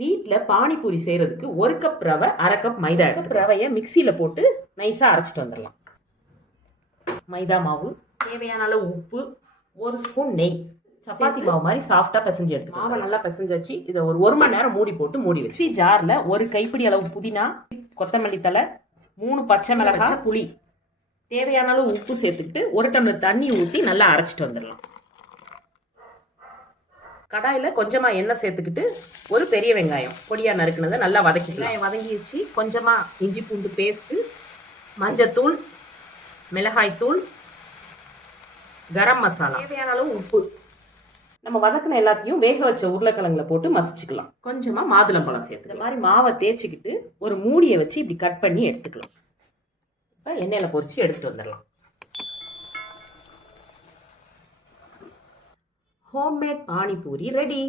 வீட்டில் பானிபூரி செய்கிறதுக்கு 1 கப் ரவை, 1/2 கப் மைதா. கப் ரவையை மிக்சியில் போட்டு நைஸாக அரைச்சிட்டு வந்துடலாம். மைதா மாவு, தேவையான அளவு உப்பு, 1 ஸ்பூன் நெய், சப்பாத்தி மாவு மாதிரி சாஃப்டாக பிசைஞ்சு எடுத்து மாவை நல்லா பிசைஞ்சு வச்சு இதை ஒரு 1 மணி நேரம் மூடி வச்சு ஜாரில் 1 கைப்பிடி அளவு புதினா, கொத்தமல்லி தழை, 3 பச்சை மிளகாய், புளி, தேவையான அளவு உப்பு சேர்த்துக்கிட்டு 1 டம்ளர் தண்ணி ஊற்றி நல்லா அரைச்சிட்டு வந்துடலாம். கடாயில் கொஞ்சமாக எண்ணெய் சேர்த்துக்கிட்டு ஒரு பெரிய வெங்காயம் பொடியாக நறுக்குனதை நல்லா வதக்கிக்கலாம். வதங்கி வச்சு கொஞ்சமாக இஞ்சி பூண்டு பேஸ்ட்டு, மஞ்சத்தூள், மிளகாய்த்தூள், கரம் மசாலா, தேவையான அளவு உப்பு. நம்ம வதக்கின எல்லாத்தையும் வேக வச்ச உருளைக்கிழங்குல போட்டு மசிச்சுக்கலாம். கொஞ்சமாக மாதுளம்பழம் சேர்த்து இந்த மாதிரி மாவை தேய்ச்சிக்கிட்டு ஒரு மூடியை வச்சு இப்படி கட் பண்ணி எடுத்துக்கலாம். இப்போ எண்ணெயில் பொரிச்சு எடுத்துகிட்டு வந்துடலாம். Homemade panipuri ready.